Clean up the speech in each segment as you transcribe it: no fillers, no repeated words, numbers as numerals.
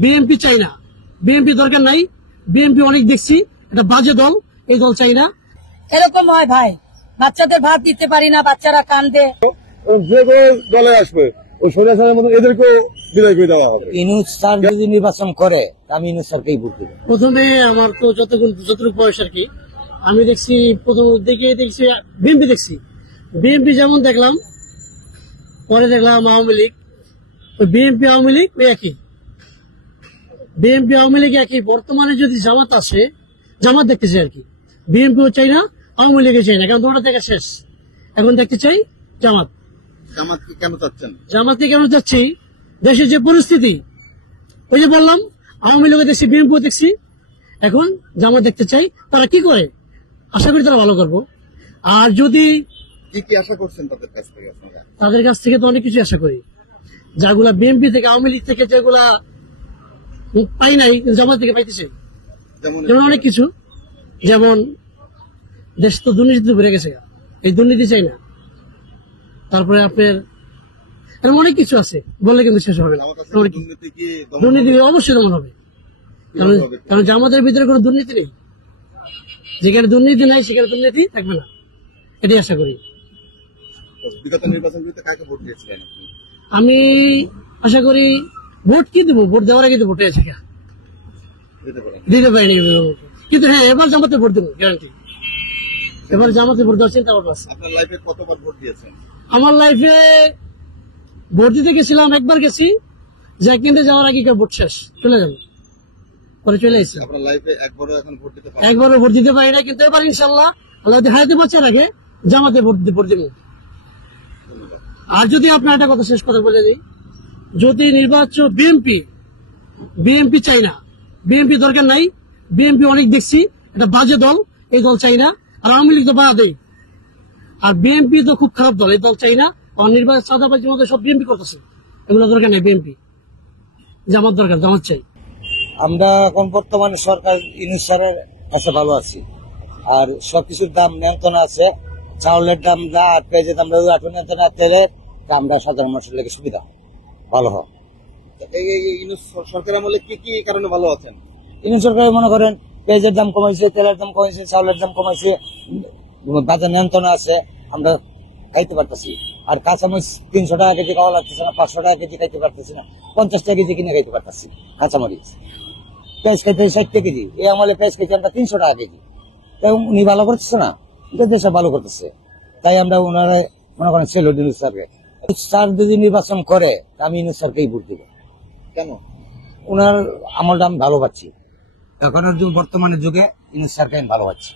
BNP চাই না, BNP দরকার নাই, বিএনপি অনেক দেখছি, এটা বাজে দল, এই দল চাই না। এরকম হয় ভাই, বাচ্চাদের ভাত দিতে পারি না, বাচ্চারা কান্দে। যে দলে আসবে ওই সৈন্যের মতো এদেরকেও বিদায় করে দেওয়া হবে। ইউনূস স্যার যদি নির্বাচন করে আমি ইউনূস স্যারকেই ভোট দেব। প্রথমে আমার তো যতটুকু বয়স আর কি, আমি দেখছি প্রথম দিকে দেখছি বিএনপি যেমন দেখলাম, পরে দেখলাম আওয়ামী লীগ। বিএনপি আওয়ামী লীগ একই, বিএনপি আওয়ামী লীগ একই। বর্তমানে যদি জামাত আসে, জামাত দেখতে চাই আর কি, বিএনপিও চাই না, আওয়ামী লীগও চাই না, কারণ দুটো দেখা শেষ। এখন দেখতে চাই জামাত। জামাতকে কেন চাচ্ছেন? জামাতকে কেন চাচ্ছি, দেশের যে পরিস্থিতি, ওই যে বললাম আওয়ামী লীগও দেখছি, বিএনপিও দেখছি, এখন জামাত দেখতে চাই। তারা কি করে, আশা করি তারা ভালো করবো। আর যদি কি আশা করছেন তাদের কাছ থেকে? তাদের কাছ থেকে তো অনেক কিছু আশা করি, যাগুলা বিএনপি থেকে আওয়ামী লীগ থেকে যেগুলা পাই নাই, জামাত থেকে পাইতেছে। যেমন অনেক কিছু, যেমন দেশ তো দুর্নীতিতে ঘুরে গেছে, এই দুর্নীতি চাই না। তারপরে আপনার এরকম অনেক কিছু আছে, বললে কিন্তু শেষ হবে না। দুর্নীতি অবশ্যই দমন হবে, কারণ জামাতের ভিতরে কোনো দুর্নীতি নেই। যেখানে দুর্নীতি নাই সেখানে দুর্নীতি থাকবে না, এটাই আশা করি। আমি আশা করি ভোট কি দেবো, ভোট দেওয়ার আগে তো ভোটে আছে, দিতে পারিনি, কিন্তু হ্যাঁ এবার জামাতে ভোট দেবো গ্যারান্টি। এবার জামাতে ভোট দেওয়ার চিন্তা ভাবনা আছে। আমার লাইফে ভোট দিতে গেছিলাম, একবার গেছি, যা কিনতে যাওয়ার আগে ভোট শেষ, চলে যাবো, পরে চলে আসছি। একবারও ভোট দিতে পারি না, কিন্তু এবার ইনশাল্লাহ আল্লাহ হায়াতে বাঁচার আগে জামাতে ভোট দেবো। আর যদি আপনার একটা কথা, শেষ কথা বলে দিই, যদি নির্বাচন বিএনপি চাই না, বিএনপি দরকার নাই, বিএনপি অনেক দেখছি, এটা বাজে দল, এই দল চাই না। আর আওয়ামী লীগ তো বাধা দেয়, আর বিএনপি তো খুব খারাপ দল, এই দল চাই না। আর নির্বাচন চাঁদাবাজির মধ্যে সব বিএনপি করতেছে, এগুলো দরকার নেই বিএনপি, জামাত দরকার, জামাত চাই। আমরা এখন বর্তমানে সরকার ইউনূস স্যারের কাছে ভালো আছি, আর সবকিছুর দাম নিয়ন্ত্রণ আছে, চাউলের দাম যা আর পেঁয়াজের দাম নিয়ন্ত্রণ আছে, আমরা সাধারণ মানুষের লেগে সুবিধা ভালো হয়। সরকার আমলে কি কি কারণে ভালো আছেন? ইউনূস সরকার মনে করেন পেঁয়াজের দাম কমাইছে, তেলের দাম কমাইছে, চাউলের দাম কমাইছে, বাজার নিয়ন্ত্রণ আছে, আমরা খাইতে পারতেছি। আর কাঁচামরিচ 300 টাকা কেজি খাওয়া লাগতেছে না, 500 টাকা কেজি খাইতে পারতেছি না, 50 টাকা কেজি কিনে খাইতে পারতেছি কাঁচামরিচ। পেঁয়াজ খাইতে 60 টাকা কেজি, এই আমলে পেঁয়াজ খাইতে আমরা 300 টাকা কেজি। তাই উনি ভালো করতেছে না, দেশে ভালো করতেছে, তাই আমরা ওনারা মনে করেন ছিল ইউনূস স্যারকে। স্যার যদি নির্বাচন করে আমি ইউনূস স্যারকেই ভোট দেব। কেন? ওনার আমলটা আমি ভালো পাচ্ছি, এখনের বর্তমানের যুগে ইউনূস স্যারকে আমি ভালো পাচ্ছি,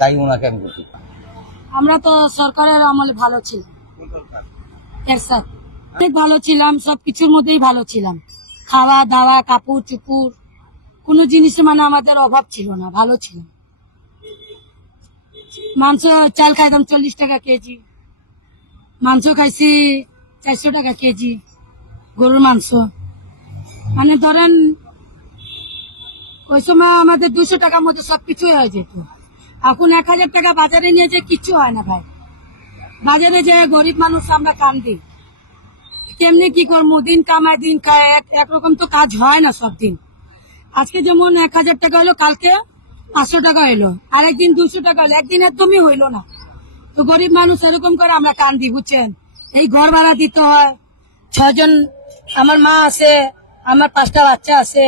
তাই ওনাকে আমি ভোট দেব। আমরা তো সরকারের আমলে ভালো ছিলাম, অনেক ভালো ছিলাম, সবকিছুর মধ্যেই ভালো ছিলাম, খাওয়া দাওয়া, কাপড় চুপুর, কোনো জিনিসে মানে আমাদের অভাব ছিল না, ভালো ছিল। মাংস চাল খাইতাম 40 টাকা কেজি, মাংস খাইছি 400 টাকা কেজি, গরুর মাংস। মানে ধরেন ওই সময় আমাদের 200 টাকার মধ্যে সবকিছু হয়ে যেত। এখন 1000 টাকা বাজারে নিয়ে যে কিচ্ছু হয় না ভাই, বাজারে যে গরিব মানুষ আমরা কান্দি, কেমনি কি করবো, দিন কামায় দিন খায়, একরকম তো কাজ হয় না সব দিন। আজকে যেমন 1000 টাকা হলো, কালকে 500 টাকা হইলো, আরেকদিন 200 টাকা হলো, একদিন একদমই হইলো না। তো গরিব মানুষ এরকম করে আমরা কান্দি, বুঝছেন। এই ঘর ভাড়া দিতে হয়, 6 জন আমার মা আছে, আমার 5টা বাচ্চা আছে,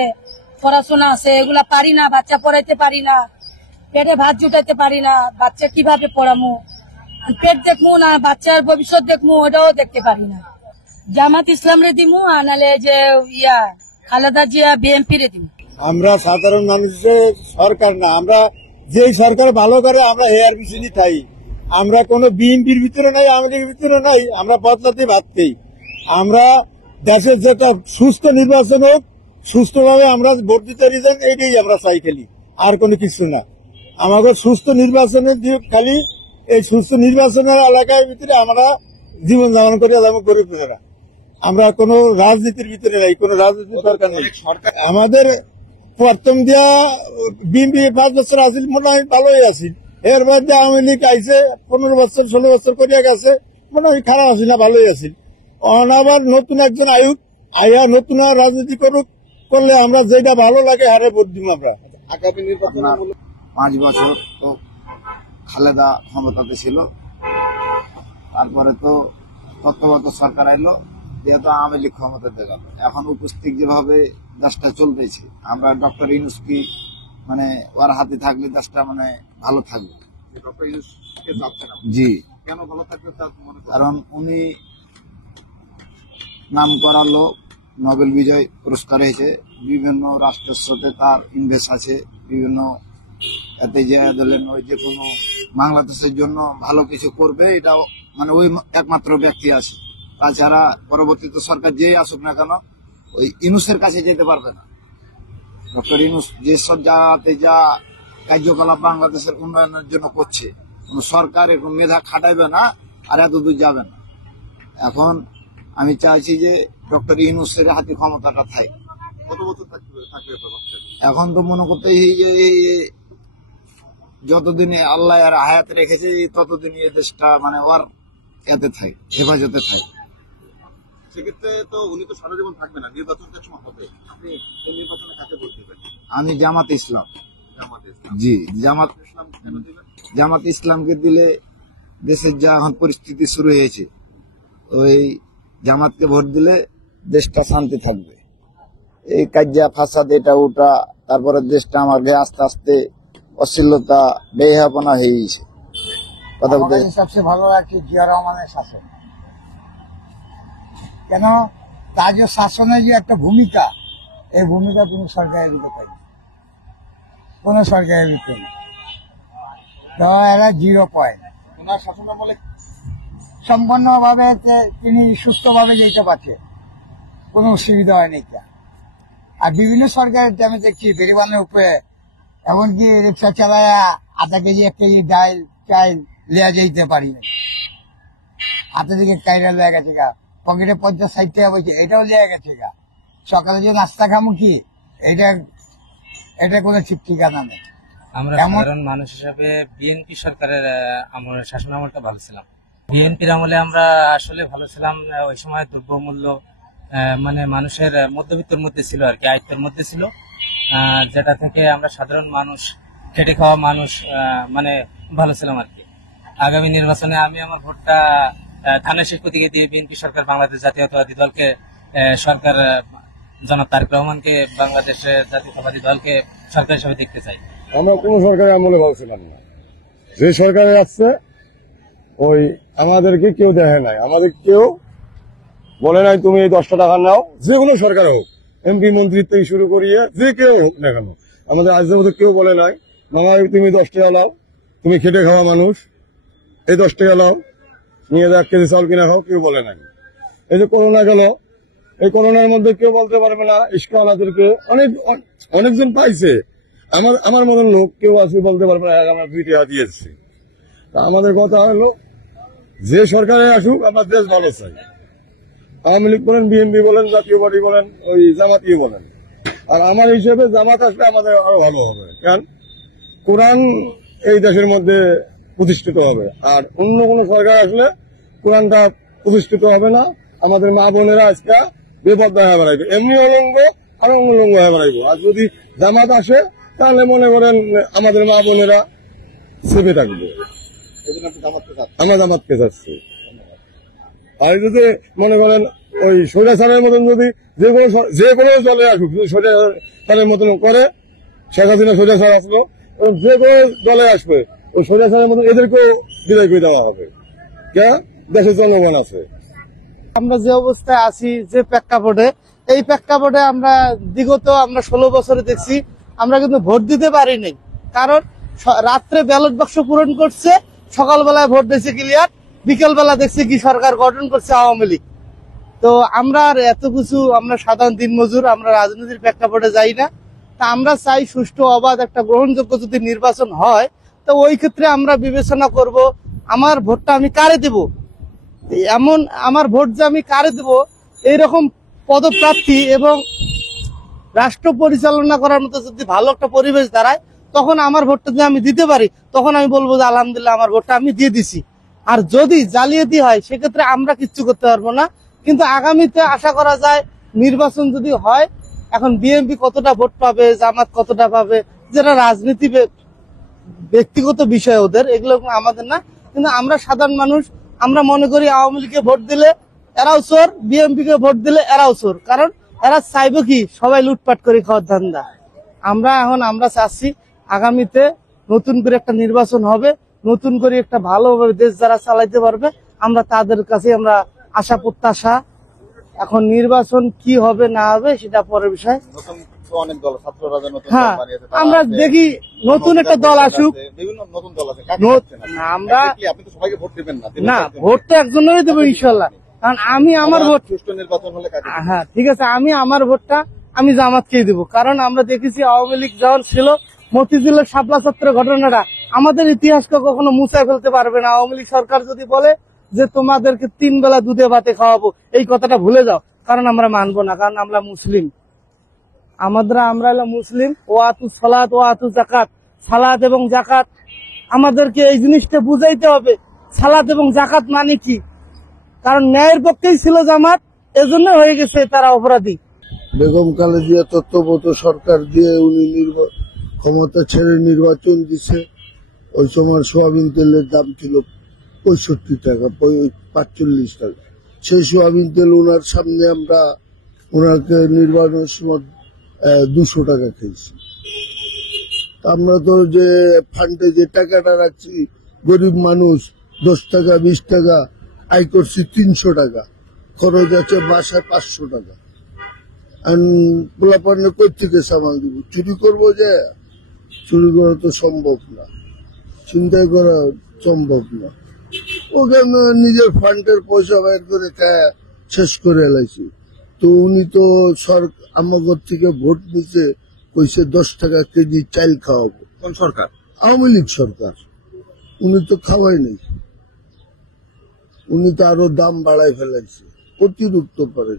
পড়াশোনা আছে, এগুলা পারি না, বাচ্চা পড়াইতে পারি না, পেটে ভাত জুটাইতে পারি না, বাচ্চা কিভাবে পড়ামু, পেট দেখমু না বাচ্চার ভবিষ্যৎ দেখমু, ওটাও দেখতে পারি না। জামাত ইসলাম রে দিমু, আনালে যে খালেদা জিয়া বিএনপি রে দিমু। আমরা সাধারণ মানুষের সরকার না, আমরা যেই সরকার ভালো করে আমরা হেয়ার পিছনে থাই। আমরা কোনো বিএনপির ভিতরে নাই, আওয়ামী লীগের ভিতরে নাই, আমরা বদলাতে ভাবতেই। আমরা দেশের যেটা সুস্থ নির্বাচন হোক, সুস্থভাবে আমরা ভোট দিতে রিজান, এইটাই আমরা চাই খালি, আর কোনো কিছু না। আমাদের সুস্থ নির্বাচনের দিক খালি, এই সুস্থ নির্বাচনের এলাকার ভিতরে আমরা জীবন যাপন করে যাবো গরিবরা। আমরা কোনো রাজনীতির ভিতরে নাই, কোনো রাজনীতির দরকার নেই। আমাদের প্রথম দিয়া বিএনপি 5 বছর আসিল, মনে হয় ভালোই আসিল। এর মধ্যে আওয়ামী লীগ আইসে 15 বছর 16 বছর করিয়া গেছে, মনে হয় খারাপ আসিল না, ভালোই আসিল। আবার নতুন একজন আয়ুক আইয়া নতুন রাজনীতি করুক, করলে আমরা যেটা ভালো লাগে হারে ভোট দিব আমরা। আগামী নির্বাচনে 5 বছর তো খালেদা ক্ষমতাতে ছিল, তারপরে তো তত্ত্বাবধায়ক সরকার এলো, যেহেতু আওয়ামী লীগ ক্ষমতাতে গেল। এখন উপস্থিত যেভাবে দেশটা চলতেছে, আমরা ডক্টর ইউনূস কি মানে ওর হাতে থাকলে দেশটা মানে ভালো থাকবে। ডক্টর ইউনূসকে চাচ্ছেন আপনি? জি, কেন ভালো থাকবে তার মনে করেন? কারণ উনি নাম করা লোক, নোবেল বিজয় পুরস্কার হয়েছে, বিভিন্ন রাষ্ট্রের সাথে তার ইনভেস্ট আছে, বিভিন্ন এতে যে ধরলেন ওই যে কোনো বাংলাদেশের জন্য ভালো কিছু করবে, এটাও মানে ওই একমাত্র ব্যক্তি আছে। তাছাড়া পরবর্তীতে সরকার যেই আসুক না কেন ওই ইউনূসের কাছে যেতে পারবে না। ডক্টর ইউনূস যেসব জায়গাতে যা কার্যকলাপ বাংলাদেশের উন্নয়নের জন্য করছে, সরকার এরকম মেধা খাটাইবে না আর এত দূর যাবে না। এখন আমি চাইছি যে ডক্টর ইউনূসের হাতে ক্ষমতাটা থাকে। কত বছর থাকবে তো ভাবছেন? এখন তো মনে করতে যে যতদিন আল্লাহ আর হায়াতে রেখেছে ততদিন এই দেশটা মানে ওর এতে থাকে, হেফাজতে থাকে। সেক্ষেত্রে তো উনি তো সারা জীবন থাকবে না, নির্বাচনটা সময় হবে। আপনি কোন নির্বাচনে কাকে ভোট দিবেন? আমি জামাত ইসলাম। জামাতে ইসলাম। জি, জামাত ইসলাম কেন দিবেন? জামাত ইসলামকে দিলে দেশের যা এখন পরিস্থিতি শুরু হয়েছে, ওই জামাতকে ভোট দিলে দেশটা শান্তি থাকবে। এই কাজিয়া ফাসাদ এটা ওটা, তারপরে দেশটা আমাকে আস্তে আস্তে অশ্লীলতা বেহাপনা হয়ে গেছে। কথা বলতে সবচেয়ে ভালো লাগছে জিয়া রহমানের শাসন। কেন তার যে শাসনের যে একটা ভূমিকা, এই ভূমিকা কোনো সরকারের দিতে পারে, কোন সরকারের দিতে এরা 0 পয়েন্ট। ওনার শাসনামলে সম্পূর্ণভাবে তিনি সুস্থভাবে যেতে পারছে, কোনো অসুবিধা হয়নি। আর বিভিন্ন সরকারের আমি দেখছি বেরিবানের উপরে এমনকি রিক্সা চালায় আধা কেজি 1 কেজি ডাইল চাইল লিয়া যেতে পারি না, হাতে দিকে কাইরা লেগে গেছে গা, পকেটে 50-60 টাকা বলছে, এটাও লেগে গেছে গা। সকালে যে নাস্তা খামো কি, এটা কোনো ঠিক ঠিকানা নেই। আমরা সাধারণ মানুষ হিসাবে বিএনপি সরকারের আমলের শাসন আমলটা ভালো ছিলাম। বিএনপির আমলে আমরা আসলে ভালো ছিলাম। ওই সময় দ্রব্যমূল্য মানে মানুষের মধ্যবিত্তের মধ্যে ছিল আর কি, আয়ত্তের মধ্যে ছিল, যেটা থেকে আমরা সাধারণ মানুষ, খেটে খাওয়া মানুষ মানে ভালো ছিলাম আর কি। আগামী নির্বাচনে আমি আমার ভোটটা ধানের শেষ প্রতীকে দিয়ে বিএনপি সরকার, বাংলাদেশ জাতীয়তাবাদী দলকে, সরকার জনাব তারেক রহমানকে, বাংলাদেশের জাতীয়তাবাদী দলকে সরকার হিসেবে দেখতে চাই। আমরা কোন সরকারের আমলে ভালো ছিলাম না। যে সরকারে আসছে ওই আমাদেরকে কেউ দেখে নাই, আমাদের কেউ বলে নাই তুমি এই 10টা টাকা নাও। যে কোনো সরকার হোক, এমপি মন্ত্রী থেকে শুরু করিয়ে যে কেউ হোক না কেন, আমাদের আজকের মধ্যে কেউ বলে নাই মামা তুমি 10 টাকা লাও, তুমি খেটে খাওয়া মানুষ, এই 10 টাকা লাও, নিয়ে যা 1 কেজি চাউল কিনা খাও, কেউ বলে নাই। এই যে করোনা গেল, এই করোনার মধ্যে কেউ বলতে পারবে না ইস্কাওয়ালাদেরকে অনেকজন পাইছে, আমার মতন লোক কেউ আছে বলতে পারবে না আমরা 2 টাকা দিয়েছি। তা আমাদের কথা হলো যে সরকারে আসুক আমরা দেশ ভালো চাই। আওয়ামী লীগ বলেন, বিএনপি বলেন, জাতীয় পার্টি বলেন, ওই জামাতই বলেন। আর আমার হিসেবে জামাত আসলে আমাদের আরো ভালো হবে, কারণ কোরআন এই দেশের মধ্যে প্রতিষ্ঠিত হবে। আর অন্য কোন সরকার আসলে কোরআনটা প্রতিষ্ঠিত হবে না। আমাদের মা বোনেরা আজকে বেপর্দা হয়ে বেড়াইবে, এমনি অলঙ্গ আর অনুলঙ্গ হয়ে বেড়াইব। আর যদি জামাত আসে তাহলে মনে করেন আমাদের মা বোনেরা সেফে থাকবে। আমরা জামাতকে চাচ্ছি। আর যদি মনে করেন ওই স্বৈরাচারের মতন যদি যে কোনো দলে আসুক, যদি স্বৈরাচারের মতন করে, শেখ হাসিনা স্বৈরাচার আসলো, যে কোনো দলে আসবে ওই স্বৈরাচারের মতন এদেরকেও বিদায় করে দেওয়া হবে। দেশের জনগণ আছে। আমরা যে অবস্থায় আছি, যে প্রেক্ষাপটে, এই প্রেক্ষাপটে আমরা বিগত 16 বছরে দেখছি আমরা কিন্তু ভোট দিতে পারি নাই। কারণ রাত্রে ব্যালট বাক্স পূরণ করছে, সকালবেলায় ভোট দিয়েছে ক্লিয়ার, বিকেলবেলা দেখছি কি সরকার গঠন করছে আওয়ামী লীগ। তো আমরা আর এত কিছু, আমরা সাধারণ দিনমজুর, আমরা রাজনীতির প্রেক্ষাপটে যাই না। তা আমরা চাই সুষ্ঠু, অবাধ, একটা গ্রহণযোগ্য যদি নির্বাচন হয়, তো ওই ক্ষেত্রে আমরা বিবেচনা করব আমার ভোটটা আমি কারে দেব। এমন আমার ভোট যে আমি কারে দেব, এইরকম পদপ্রার্থী এবং রাষ্ট্র পরিচালনা করার মতো যদি ভালো একটা পরিবেশ দাঁড়ায়, তখন আমার ভোটটা যদি আমি দিতে পারি, তখন আমি বলবো যে আলহামদুলিল্লাহ আমার ভোটটা আমি দিয়ে দিছি। আর যদি জালিয়াতি হয় সেক্ষেত্রে আমরা কিচ্ছু করতে পারবো না। কিন্তু আগামীতে আশা করা যায় নির্বাচন যদি হয়, এখন বিএনপি কতটা ভোট পাবে, জামাত কতটা পাবে, যেটা রাজনীতি ব্যক্তিগত বিষয় ওদের, এগুলো আমাদের না। কিন্তু আমরা সাধারণ মানুষ, আমরা মনে করি আওয়ামী লীগকে ভোট দিলে এরাও চোর, বিএনপি কে ভোট দিলে এরাও চোর। কারণ এরা চাইবে কি সবাই লুটপাট করে খাওয়ার ধান্দা। আমরা চাচ্ছি আগামীতে নতুন করে একটা নির্বাচন হবে, নতুন করে একটা ভালোভাবে দেশ যারা চালাইতে পারবে, আমরা তাদের কাছে আমরা আশা প্রত্যাশা। এখন নির্বাচন কি হবে না হবে সেটা পরের বিষয়। নতুন তো অনেক দল, ছাত্র রাজা নতুন হ্যাঁ, দল বানিয়েছে, তারা আমরা আছে, দেখি নতুন একটা দল আসুক। বিভিন্ন নতুন দল আছে, কাকে নত- চাচ্ছেন আপনি? না, আমরা- Exactly, আপনি তো সবাইকে ভোট দিবেন না, দিবেন না, চাচ্ছেন। ভোট তো একজনেরই দেবো ইনশাল্লাহ। কারণ আমি আমার ভোট, সুষ্ঠু নির্বাচন হলে কাকে দিবেন? হ্যাঁ ঠিক আছে, আমি আমার ভোটটা আমি জামাতকেই দেবো। কারণ আমরা দেখেছি আওয়ামী লীগ যখন ছিল, মতিঝিলের শাপলা চত্বরের ঘটনাটা আমাদের ইতিহাসকে কখনো মুছায় ফেলতে পারবে না। আওয়ামী লীগ সরকার যদি বলে যে তোমাদেরকে 3 বেলা দুধে ভাতে খাওয়াবো, এই কথাটা ভুলে যাও। কারণ আমরা মানবো না, কারণ আমরা মুসলিম। আমরা হলো মুসলিম। ও আতু সালাত ও আতু জাকাত, সালাত এবং জাকাত আমাদেরকে এই জিনিসটা বুঝাইতে হবে। সালাত এবং জাকাত মানে কি? কারণ ন্যায়ের পক্ষেই ছিল জামাত, এজন্য হয়ে গেছে তারা অপরাধী। বেগম খালেদা তত্ত্বাবধায়ক সরকার দিয়ে উনি ক্ষমতা ছেড়ে নির্বাচন দিছে। ওই সময় সোয়াবিন তেলের দাম ছিল 65 টাকা, 45 টাকা। সেই সোয়াবিন তেল ওনার সামনে আমরা ওনাকে নির্বাচনের সময় 200 টাকা খেয়েছি। আমরা তো যে ফান্ডে যে টাকাটা রাখছি, গরিব মানুষ 10 টাকা 20 টাকা আয় করছি, 300 টাকা খরচ আছে, বাসায় 500 টাকা। পোলাপানে কই থেকে সামাল দিব? চুরি করবো? যে চুরি করা তো সম্ভব না, চিন্তা করা সম্ভব না। ওখানে নিজের ফান্ডের পয়সা বের করে শেষ করে এলাইছি। তো উনি তো আমাদের থেকে ভোট নিতে কইছে 10 টাকা কেজি চাল খাওয়াবো। কোন সরকার? আওয়ামী লীগ সরকার। উনি তো খাওয়াই নাই, উনি তো আরো দাম বাড়াই ফেলাইছে, অতিরিক্ত পারে।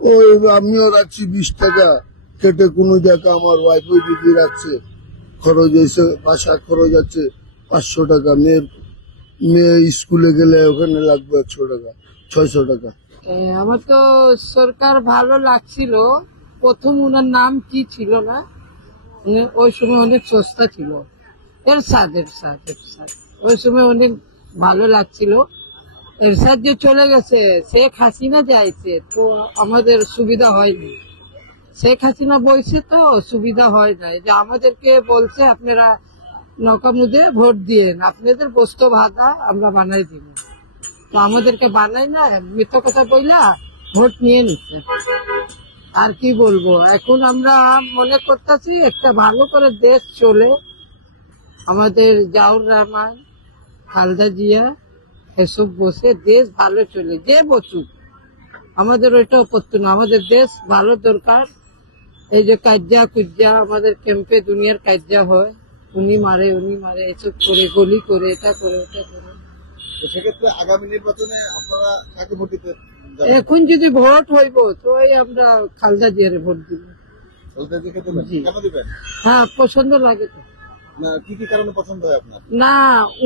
ওই আমিও রাখছি 20 টাকা কেটে, কোনো জায়গা আমার ওয়াইফও যদি রাখছে, খরচ হয়েছে, বাসা খরচ আছে 500 টাকা, মেয়ে স্কুলে গেলে ওখানে লাগবে 100 টাকা, 600 টাকা। আমার তো সরকার ভালো লাগছিল। প্রথম ওনার নাম কি ছিল না, ওই সময় অনেক সস্তা ছিল, এরশাদ। ওই সময় অনেক ভালো লাগছিল। এরশাদ যে চলে গেছে, শেখ হাসিনা যাইছে, তো আমাদের সুবিধা হয়নি। শেখ হাসিনা বলছে তো সুবিধা হয় না, যে আমাদেরকে বলছে আপনারা নৌকামুদে ভোট দিয়েন, আপনাদের বস্তু ভাতা আমরা বানাই দিব। তো আমাদেরকে বানাই না, মিথ্যা কথা বইলা ভোট নিয়ে নিচ্ছে। আর কি বলবো, এখন আমরা মনে করতেছি একটা ভালো করে দেশ চলে, আমাদের জাউর রহমান, খালেদা জিয়া এসব বসে দেশ ভালো চলে, যে বসুক আমাদের ওইটা আপত্তি না। আমাদের দেশ ভালো দরকার। এই যে কাজ্যা কুজ্জা আমাদের ক্যাম্পে দুনিয়ার কাজ্যা হয়, উনি মারে এসব করে, গলি করে, এটা করে ওটা করে। তো সেক্ষেত্রে আগামী নির্বাচনে আপনারা কাকে ভোট দিতে যাবেন? এখন যদি ভোট হইব তো এই আমরা খালেদা জিয়ারে ভোট দিব। খালেদা জিয়াকে দিবেন? জি। কেন দিবেন? হ্যাঁ, পছন্দ লাগে তো। না, কি কি কারণে পছন্দ হয় আপনার? না,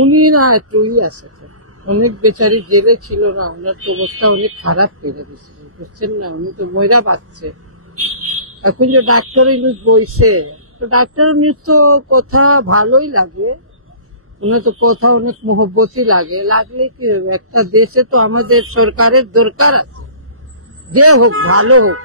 উনি না একটু আছে তো। অনেক বেচারি জেলে ছিল না, ওনার তো অবস্থা অনেক খারাপ হয়ে গেছে, বুঝছেন না? উনি তো ময়রা পাচ্ছে। এখন যে ডাক্তার নিউজ বইছে, তো ডাক্তার নিউজ তো কথা ভালোই লাগে, উনি তো কথা অনেক মহব্বতই লাগে। লাগলে কি হবে, একটা দেশে তো আমাদের সরকারের দরকার আছে, যে হোক ভালো হোক।